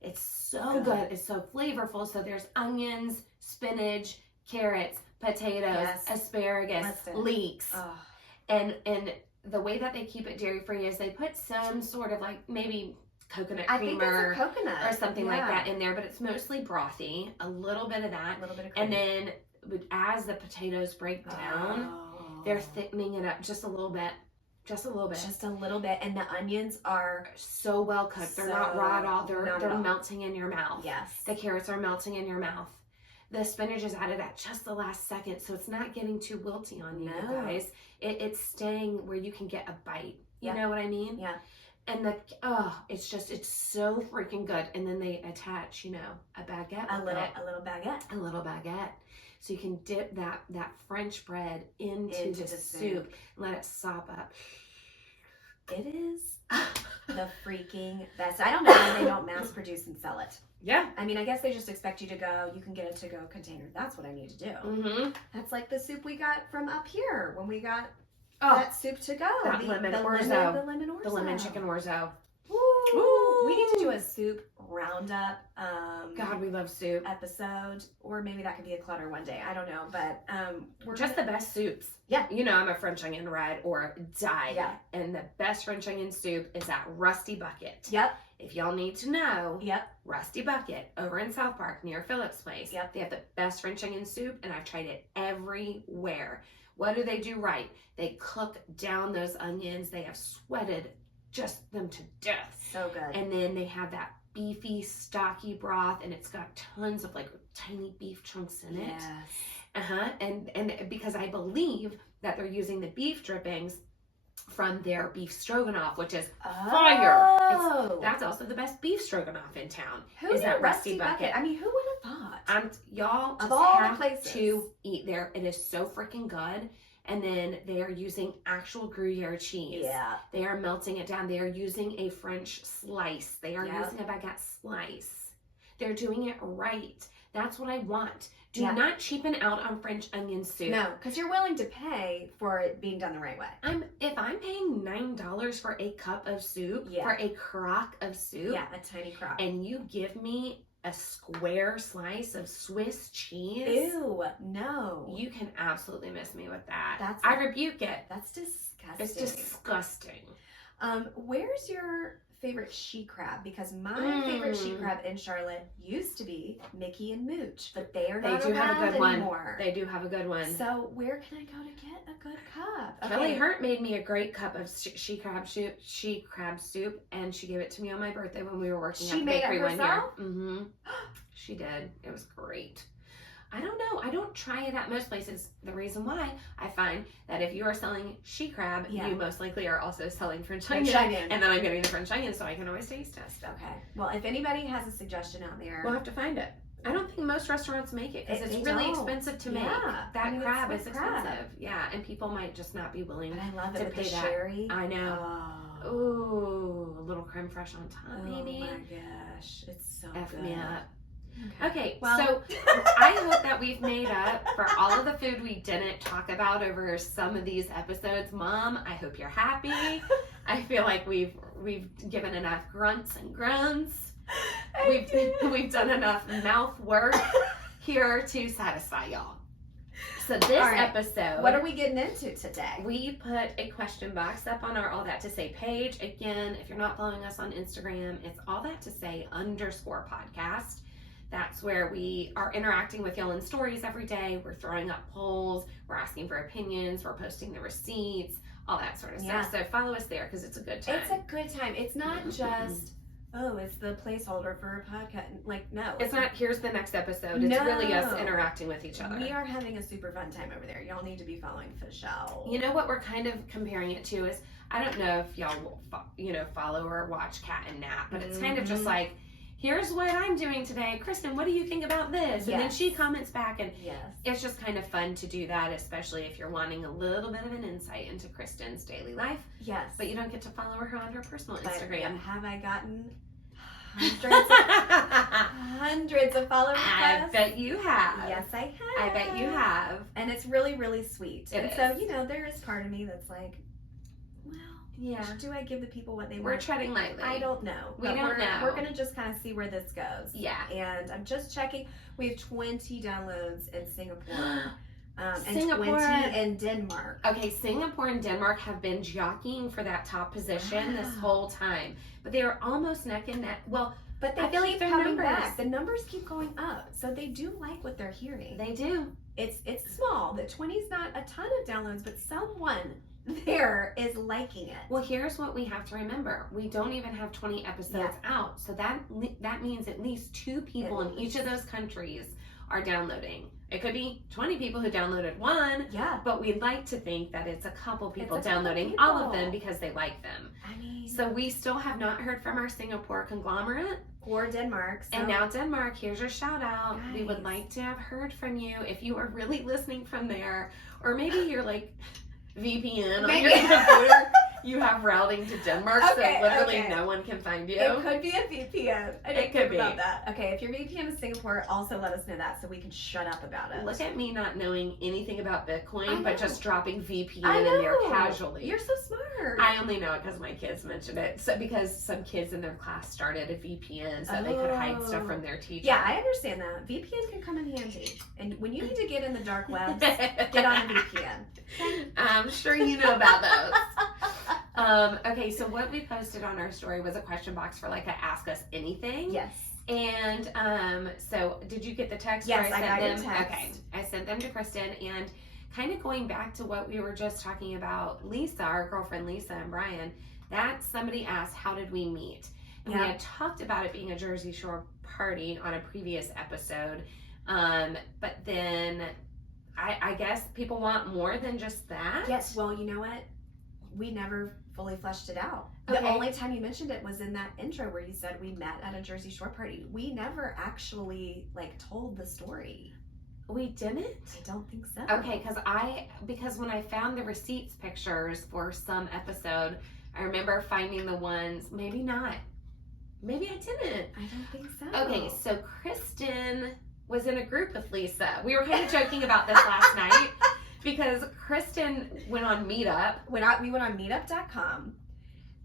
It's so good. It's so flavorful. So there's onions, spinach, carrots, potatoes, asparagus, leeks. Oh. And the way that they keep it dairy-free is they put some sort of like maybe coconut creamer I think it's a coconut. or something like that in there, but it's mostly brothy, a little bit of that. A little bit of cream. And then as the potatoes break down, they're thickening it up just a little bit. Just a little bit. Just a little bit. And the onions are so well cooked. They're not raw at all. They're melting in your mouth. Yes. The carrots are melting in your mouth. The spinach is added at just the last second, so it's not getting too wilty on you, you guys. It's staying where you can get a bite. You know what I mean? Yeah. And it's so freaking good. And then they attach, a baguette. A little baguette. A little baguette. So you can dip that French bread into the soup and let it sop up. It is the freaking best. I don't know why they don't mass produce and sell it. Yeah. I mean, I guess they just expect you to go, you can get a to-go container. That's what I need to do. Mm-hmm. That's like the soup we got from up here when we got that soup to go. The lemon orzo. The lemon chicken orzo. Ooh. We need to do a soup roundup. God, we love soup. Episode, or maybe that could be a clutter one day. I don't know, but we're just the best soups. Yeah, I'm a French onion ride or die. Yeah, and the best French onion soup is at Rusty Bucket. Yep. If y'all need to know, yep, Rusty Bucket over in South Park near Phillips Place. Yep, they have the best French onion soup, and I've tried it everywhere. What do they do right? They cook down those onions. They have sweated just them to death. So good. And then they have that beefy, stocky broth, and it's got tons of like tiny beef chunks in it. Yes. And because I believe that they're using the beef drippings from their beef stroganoff, which is fire. That's also the best beef stroganoff in town. Who is that Rusty Bucket? I mean, who would have thought? Y'all just of all have the places to eat there. It is so freaking good. And then they are using actual Gruyere cheese. Yeah. They are melting it down. They are using a French slice. They are using a baguette slice. They're doing it right. That's what I want. Do not cheapen out on French onion soup. No, because you're willing to pay for it being done the right way. If I'm paying $9 for a cup of soup, for a crock of soup. Yeah, a tiny crock. And you give me a square slice of Swiss cheese. Ew, no. You can absolutely miss me with that. I rebuke it. That's disgusting. It's disgusting. Where's your favorite she crab? Because my favorite she crab in Charlotte used to be Mickey and Mooch, but they are not around anymore. They do have a good one. So where can I go to get a good cup? Okay. Kelly Hurt made me a great cup of she crab soup, and she gave it to me on my birthday when we were working at the bakery one year. Mm-hmm. She did. It was great. I don't know. I don't try it at most places. The reason why, I find that if you are selling she crab, you most likely are also selling French onion. And then I'm getting the French onion, so I can always taste test. Okay. Well, if anybody has a suggestion out there, we'll have to find it. I don't think most restaurants make it because it's really expensive to make. That crab is expensive. Yeah, and people might just not be willing I love it to with pay the that. sherry. I know. Oh. Ooh, a little creme fraiche on top, maybe. Oh my gosh, it's so F good. me up. Okay, well, so I hope that we've made up for all of the food we didn't talk about over some of these episodes. Mom, I hope you're happy. I feel like we've given enough grunts and groans. We've done enough mouth work here to satisfy y'all. So this episode, what are we getting into today? We put a question box up on our All That To Say page. Again, if you're not following us on Instagram, it's All That To Say _podcast. That's where we are interacting with y'all in stories every day. We're throwing up polls. We're asking for opinions. We're posting the receipts, all that sort of stuff. So follow us there because it's a good time. It's a good time. It's not just, it's the placeholder for a podcast. Like, no. It's not, here's the next episode. It's really us interacting with each other. We are having a super fun time over there. Y'all need to be following for sure. You know what we're kind of comparing it to is, I don't know if y'all will, follow or watch Cat and Nap, but it's kind of just like, here's what I'm doing today. Kristen, what do you think about this? And then she comments back, and it's just kind of fun to do that, especially if you're wanting a little bit of an insight into Kristen's daily life. Yes. But you don't get to follow her on her personal Instagram. Have I gotten hundreds of followers? I bet you have. Yes, I have. I bet you have. And it's really, really sweet. It is. So, there is part of me that's like, do I give the people what they want? We're treading lightly. I don't know. We don't know. We're going to just kind of see where this goes. Yeah. And I'm just checking. We have 20 downloads in Singapore. And Singapore. 20 in Denmark. Okay, Singapore and Denmark have been jockeying for that top position this whole time. But they are almost neck and neck. Well, but they keep coming back. The numbers keep going up. So they do like what they're hearing. They do. It's small. The 20 is not a ton of downloads, but someone there is liking it. Well, here's what we have to remember. We don't even have 20 episodes out. So that means at least 2 people in each of those countries are downloading. It could be 20 people who downloaded one, but we'd like to think that it's a couple people downloading all of them because they like them. I mean, so we still have not heard from our Singapore conglomerate. Or Denmark. And now Denmark, here's your shout out. Nice. We would like to have heard from you if you are really listening from there. Or maybe you're like VPN on your computer. You have routing to Denmark, so literally no one can find you. It could be a VPN. I didn't think about that. Okay, if your VPN is Singapore, also let us know that so we can shut up about it. Look at me not knowing anything about Bitcoin, but just dropping VPN in there casually. You're so smart. I only know it because my kids mentioned it. So because some kids in their class started a VPN so they could hide stuff from their teacher. Yeah, I understand that. VPN can come in handy. And when you need to get in the dark web, get on a VPN. I'm sure you know about those. Okay, so what we posted on our story was a question box for like a Ask Us Anything. Yes. And so did you get the text? Yes, I got them? Your text. Okay, I sent them to Kristen, and kind of going back to what we were just talking about, Lisa, our girlfriend Lisa and Brian, that somebody asked, how did we meet? And we had talked about it being a Jersey Shore party on a previous episode, but then I guess people want more than just that. Yes, well, you know what? We never fully fleshed it out. The only time you mentioned it was in that intro where you said we met at a Jersey Shore party. We never actually told the story. We didn't? I don't think so. Okay, because when I found the receipts pictures for some episode, I remember finding the ones, maybe not. Maybe I didn't. I don't think so. Okay, so Kristen was in a group with Lisa. We were kind of joking about this last night. Because Kristen went on Meetup. We went on Meetup.com.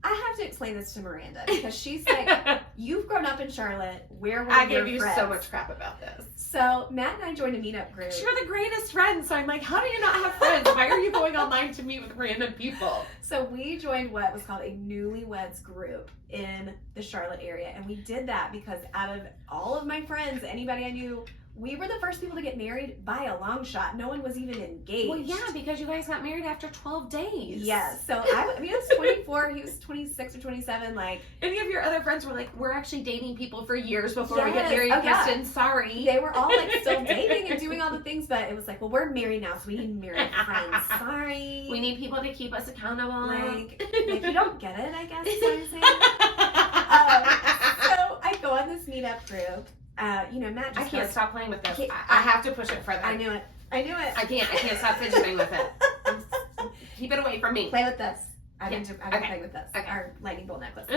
I have to explain this to Miranda because she's like, you've grown up in Charlotte. Where were I your gave you friends? so much crap about this. So Matt and I joined a meetup group. You're the greatest friend. So I'm like, how do you not have friends? Why are you going online to meet with random people? So we joined what was called a newlyweds group in the Charlotte area. And we did that because out of all of my friends, anybody I knew, we were the first people to get married by a long shot. No one was even engaged. Well, yeah, because you guys got married after 12 days. Yes. So I was 24. He was 26 or 27. Like, any of your other friends were like, we're actually dating people for years before we get Yes. married. Oh, yeah. Kristen, sorry. they were all like still dating and doing all the things, but it was like, well, we're married now, so we need married friends. Sorry. We need people to keep us accountable. Like if you don't get it, I guess is what I'm saying. So I go on this meetup group. Matt just I can't goes, stop playing with this. I have to push it further. I knew it. I can't stop fidgeting with it. Keep it away from me. Play with this. I've been Okay. playing with this. Okay. Our lightning bolt necklace.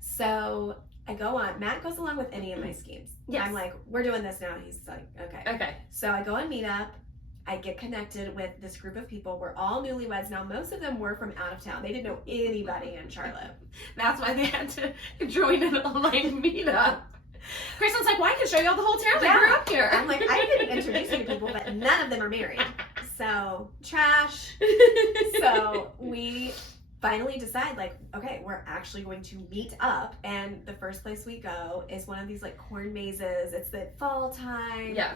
So I go on. Matt goes along with any of my schemes. Yes. I'm like, we're doing this now. He's like, okay. Okay. So I go on Meetup. I get connected with this group of people. We're all newlyweds. Now, most of them were from out of town. They didn't know anybody in Charlotte. That's why they had to join an online meetup. Kristen's like, well, I can show you all the whole town. I grew up here. I'm like, I can introduce you to people, but none of them are married. So, trash. So, we finally decide, like, okay, we're actually going to meet up. And the first place we go is one of these, like, corn mazes. It's the fall time. Yeah.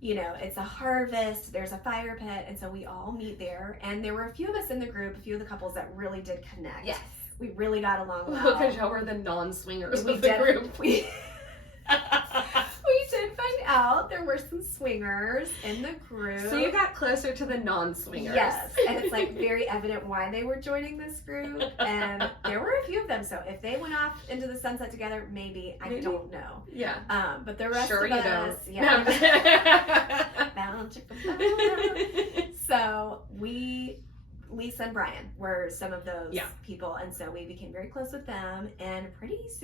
It's a harvest. There's a fire pit. And so we all meet there. And there were a few of us in the group, a few of the couples that really did connect. Yes. We really got along well. Because y'all were the non-swingers We of the did. group. We did find out there were some swingers in the group. So you got closer to the non-swingers. Yes, and it's like very evident why they were joining this group, and there were a few of them. So if they went off into the sunset together, maybe I don't know. Yeah. But the rest Sure of you us, don't. yeah. So Lisa and Brian were some of those people, and so we became very close with them. And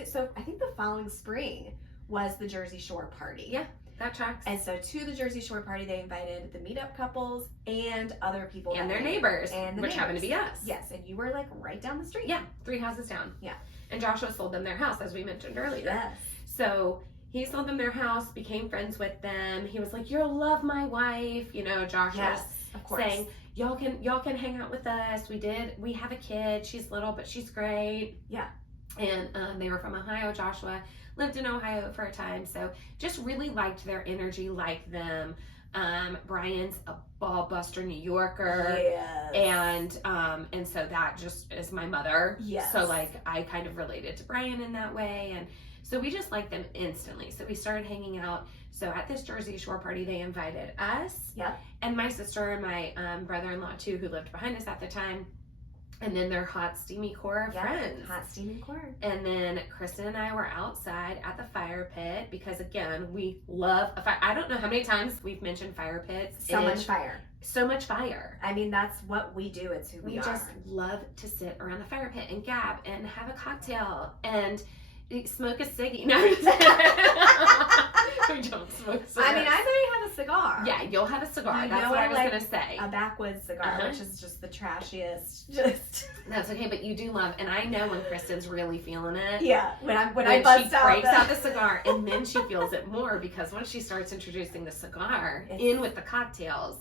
so I think the following spring was the Jersey Shore party. Yeah, that tracks. And so to the Jersey Shore party, they invited the meetup couples and other people. And their neighbors, which happened to be us. Yes, and you were like right down the street. Yeah, 3 houses down. Yeah. And Joshua sold them their house, as we mentioned earlier. Yes. So he sold them their house, became friends with them. He was like, you'll love my wife. Josh was of course. saying, y'all can hang out with us. We have a kid. She's little, but she's great. Yeah. And they were from Ohio. Joshua lived in Ohio for a time, so just really liked their energy, liked them. Brian's a ball buster New Yorker. Yes. And so that just is my mother. Yes. So like I kind of related to Brian in that way, and so we just liked them instantly. So we started hanging out. So at this Jersey Shore party, they invited us. Yep. And my sister and my brother-in-law too, who lived behind us at the time. And then their hot, steamy core of friends. Hot, steamy core. And then Kristen and I were outside at the fire pit because, again, we love a fire. I don't know how many times we've mentioned fire pits. So much fire. So much fire. I mean, that's what we do. It's who we are. We just love to sit around the fire pit and gab and have a cocktail and smoke a ciggy. No, we don't smoke cigars. I mean, I may have a cigar. Yeah, you'll have a cigar. That's what I was going to say. A backwoods cigar, which is just the trashiest. That's okay, but you do love, and I know when Kristen's really feeling it. Yeah, when I bust she breaks out the cigar, and then she feels it more because once she starts introducing the cigar in with the cocktails,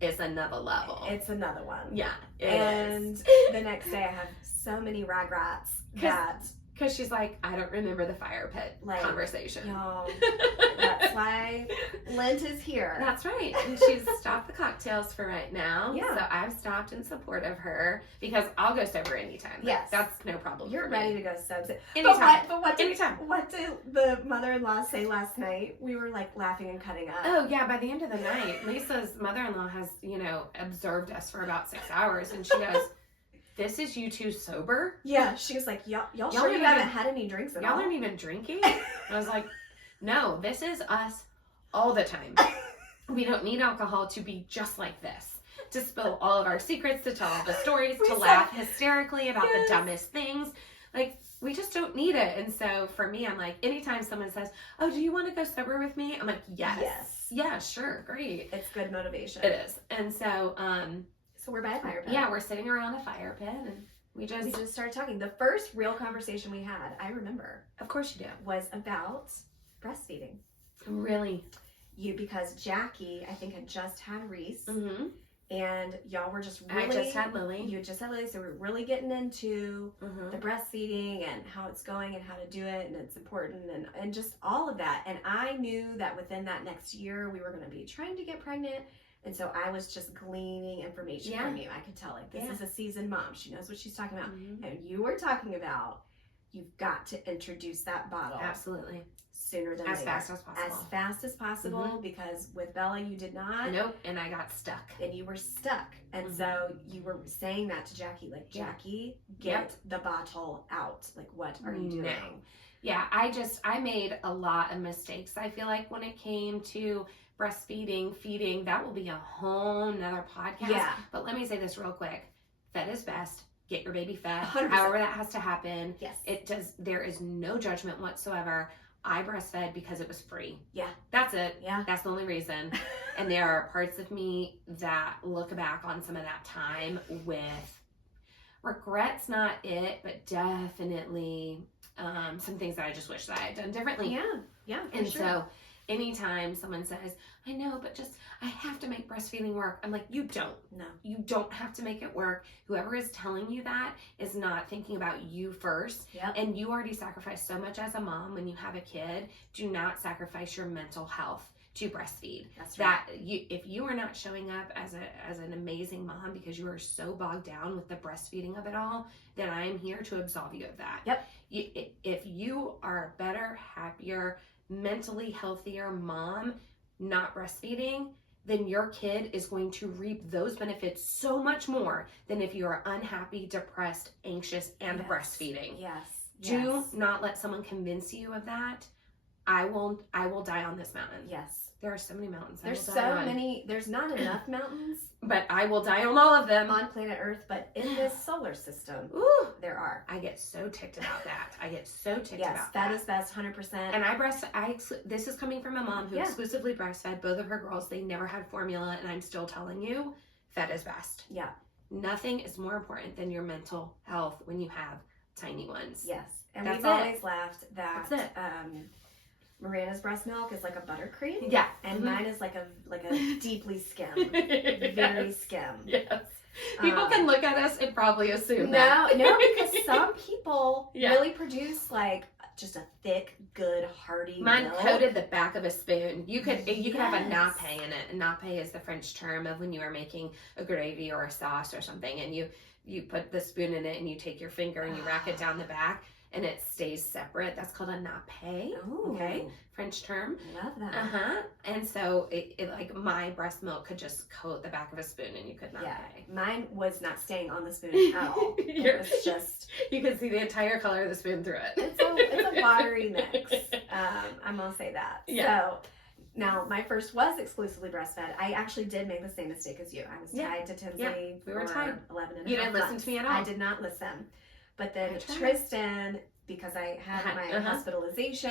it's another level. It's another one. Yeah, and the next day I have so many ragrats that. Because she's like, I don't remember the fire pit conversation. Y'all, that's why Lent is here. That's right. And she's stopped the cocktails for right now. Yeah. So I've stopped in support of her because I'll go sober anytime. Yes. That's no problem. You're ready to go sober. Anytime. But what did the mother-in-law say last night? We were like laughing and cutting up. Oh, yeah. By the end of the night, Lisa's mother-in-law has, observed us for about 6 hours. And she goes, this is you two sober? Yeah, she was like, y'all sure you haven't had any drinks at all? Y'all aren't even drinking? I was like, no, this is us all the time. We don't need alcohol to be just like this. To spill all of our secrets, to tell all the stories, to laugh hysterically about the dumbest things. Like, we just don't need it. And so for me, I'm like, anytime someone says, oh, do you want to go sober with me? I'm like, yes. Yes. Yeah, sure, great. It's good motivation. It is. And so, so we're by a fire pit. Yeah, we're sitting around a fire pit and We just started talking. The first real conversation we had, I remember. Of course you do. Was about breastfeeding. Really? Because Jackie, I think, had just had Reese. Mm-hmm. And y'all were just really... I just had Lily. You just had Lily, so we were really getting into the breastfeeding and how it's going and how to do it, and it's important, and just all of that. And I knew that within that next year, we were going to be trying to get pregnant, and so I was just gleaning information from you. I could tell, like, this is a seasoned mom. She knows what she's talking about. And you were talking about, you've got to introduce that bottle. Absolutely. Sooner than later. As fast as possible, because with Bella, you did not. Nope, and I got stuck. And you were stuck. And so you were saying that to Jackie, like, Jackie, get the bottle out. Like, what are you doing? No. Yeah, I made a lot of mistakes. I feel like when it came to breastfeeding, feeding, that will be a whole nother podcast. Yeah. But let me say this real quick. Fed is best. Get your baby fed. 100%. However that has to happen. Yes. There is no judgment whatsoever. I breastfed because it was free. Yeah. That's it. Yeah. That's the only reason. And there are parts of me that look back on some of that time with regrets, not it, but definitely some things that I just wish that I had done differently. Yeah. Yeah. And so anytime someone says, I know, but just, I have to make breastfeeding work. I'm like, you don't. No. You don't have to make it work. Whoever is telling you that is not thinking about you first. Yep. And you already sacrifice so much as a mom when you have a kid. Do not sacrifice your mental health to breastfeed. That's right. If you are not showing up as an amazing mom because you are so bogged down with the breastfeeding of it all, then I am here to absolve you of that. Yep. If you are a better, happier, mentally healthier mom not breastfeeding, then your kid is going to reap those benefits so much more than if you are unhappy, depressed, anxious, and breastfeeding. Yes. Do not let someone convince you of that. I will die on this mountain. Yes. There are so many mountains. There's so many. There's not enough mountains. But I will die on all of them. On planet Earth, but in this solar system, there are. I get so ticked about that. About that. Yes, that is best, 100%. And this is coming from a mom who exclusively breastfed both of her girls. They never had formula, and I'm still telling you, fed is best. Yeah. Nothing is more important than your mental health when you have tiny ones. Yes. And we've always laughed that Miranda's breast milk is like a buttercream. Yeah. And mine is like a deeply skimmed. Very skimmed. Yes. People can look at us and probably assume No, because some people really produce like just a thick, good, hearty Mine milk. coated the back of a spoon. You could have a nappe in it. And nappe is the French term of when you are making a gravy or a sauce or something, and you put the spoon in it and you take your finger and you rack it down the back and it stays separate. That's called a nappe. Ooh. Okay, French term. Love that. And so it like my breast milk could just coat the back of a spoon and you could not pay. Mine was not staying on the spoon at all. It was just you could see the entire color of the spoon through it. It's a watery mix. I'm gonna say that. Yeah. So now my first was exclusively breastfed. I actually did make the same mistake as you. I was tied to Tinsley. We were tied. 11 and a half You didn't listen months. to me at all. I did not listen. But then Tristan, because I had my hospitalization,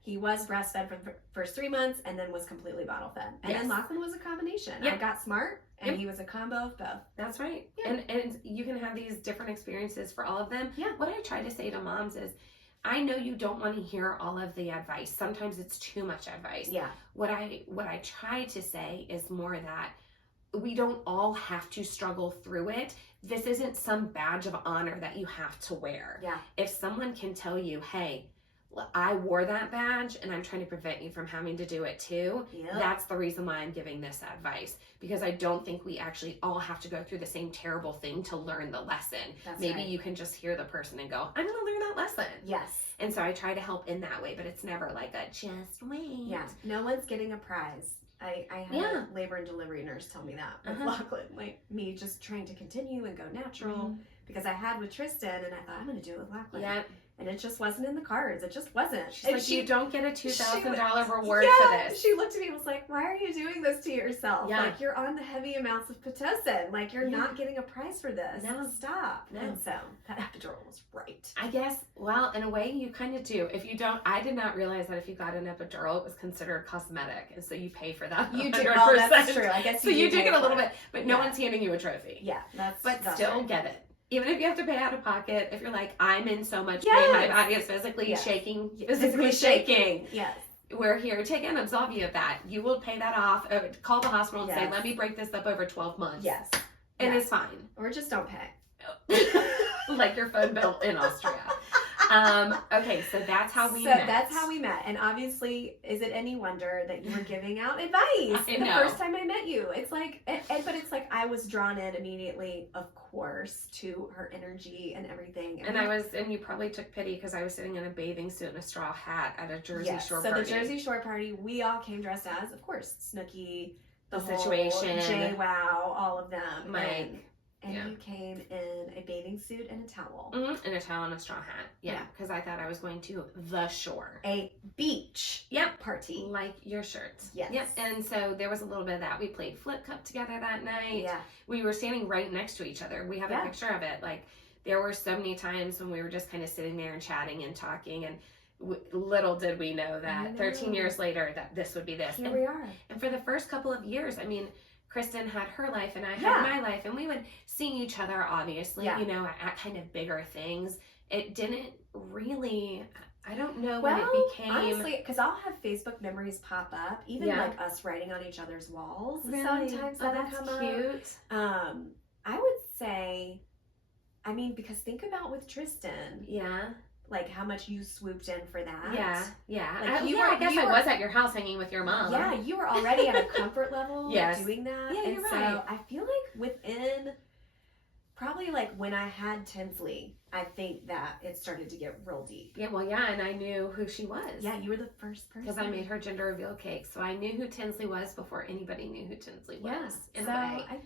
he was breastfed for the first 3 months and then was completely bottle fed. And then Lachlan was a combination. I got smart and he was a combo of both. That's right. Yeah. And you can have these different experiences for all of them. Yeah. What I try to say to moms is, I know you don't want to hear all of the advice. Sometimes it's too much advice. Yeah. What I try to say is more that we don't all have to struggle through it. This isn't some badge of honor that you have to wear. Yeah. If someone can tell you, hey, I wore that badge and I'm trying to prevent you from having to do it too. Yep. That's the reason why I'm giving this advice, because I don't think we actually all have to go through the same terrible thing to learn the lesson. Maybe you can just hear the person and go, I'm going to learn that lesson. Yes. And so I try to help in that way, but it's never like a just wait. Yeah. No one's getting a prize. I had a labor and delivery nurse tell me that with Lachlan, like me just trying to continue and go natural because I had with Tristan and I thought I'm going to do it with Lachlan. Yeah. And it just wasn't in the cards. It just wasn't. She's like, you don't get a $2,000 reward for this. She looked at me and was like, why are you doing this to yourself? Yeah. Like, you're on the heavy amounts of Pitocin. Like, you're not getting a prize for this. No. Stop. No. And so, that epidural was right. I guess, well, in a way, you kind of do. If you don't, I did not realize that if you got an epidural, it was considered cosmetic. And so you pay for that. You do. Oh, that's true. I guess you do get a little bit. But no one's handing you a trophy. Yeah. But still get it. Even if you have to pay out of pocket, if you're like, I'm in so much pain, my body is physically shaking, physically shaking. Yes. We're here to again absolve you of that. You will pay that off. Call the hospital and say, let me break this up over 12 months. Yes. And it's fine. Or just don't pay. Like your phone bill in Austria. Okay, so that's how we met. So that's how we met. And obviously, is it any wonder that you were giving out advice the first time I met you? It's like, but it's like I was drawn in immediately, of course, to her energy and everything. And you probably took pity because I was sitting in a bathing suit and a straw hat at a Jersey Shore party. So the Jersey Shore party, we all came dressed as, of course, Snooki, the situation, JWoww, all of them, Mike. And you came in a bathing suit and a towel. Mm-hmm. And a towel and a straw hat. Yeah, because I thought I was going to the shore. A beach party. Like your shirts. Yes. Yep. And so there was a little bit of that. We played flip cup together that night. Yeah. We were standing right next to each other. We have a picture of it. Like, there were so many times when we were just kind of sitting there and chatting and talking. And little did we know that 13 years later that this would be this. Here we are. And for the first couple of years, I mean, Kristen had her life and I had my life, and we would see each other, obviously, you know, at kind of bigger things. It didn't really, I don't know when it became. Honestly, because I'll have Facebook memories pop up, even like us writing on each other's walls. Really? Sometimes that'll come cute. up. I would say, I mean, because think about with Tristan. Yeah. Like how much you swooped in for that. Yeah. Like I guess I was at your house hanging with your mom. Yeah, you were already at a comfort level doing that. Yeah, and you're so right. I feel like within probably like when I had Tinsley, I think that it started to get real deep. Yeah, well, yeah, and I knew who she was. Yeah, you were the first person. Because I made her gender reveal cake, so I knew who Tinsley was before anybody knew who Tinsley was. Yeah, so I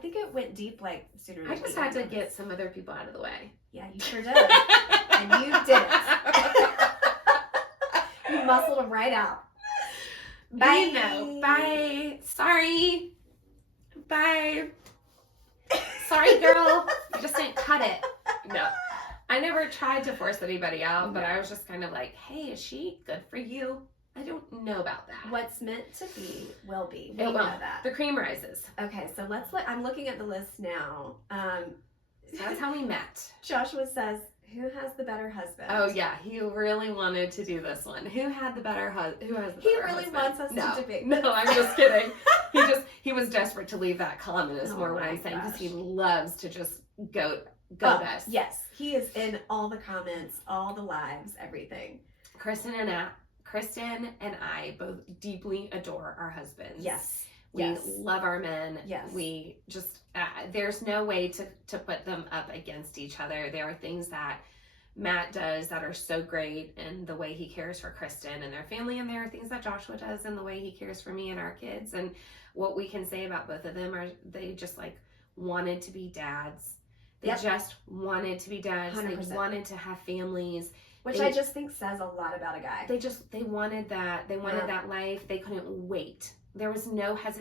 think it went deep like sooner than I just had to get some other people out of the way. Yeah, you sure did. And you did it. You muscled them right out. Bye. Bye. Sorry. Bye. Sorry, girl. You just didn't cut it. No. I never tried to force anybody out, but I was just kind of like, hey, is she good for you? I don't know about that. What's meant to be will be. We know that. The cream rises. Okay, so I'm looking at the list now. So that's how we met. Joshua says, who has the better husband? Oh yeah, he really wanted to do this one. Who has the better husband? He really wants us to debate. No, I'm just kidding. He was desperate to leave that comment is more what I'm saying, because he loves to just go us. Yes, he is in all the comments, all the lives, everything. Kristen and I both deeply adore our husbands. Yes. We love our men. Yes. We just, there's no way to put them up against each other. There are things that Matt does that are so great, and the way he cares for Kristen and their family, and there are things that Joshua does and the way he cares for me and our kids. And what we can say about both of them are they just like wanted to be dads. They just wanted to be dads. 100%. They wanted to have families. Which I just think says a lot about a guy. They wanted that. They wanted that life. They couldn't wait. There was no hesitation.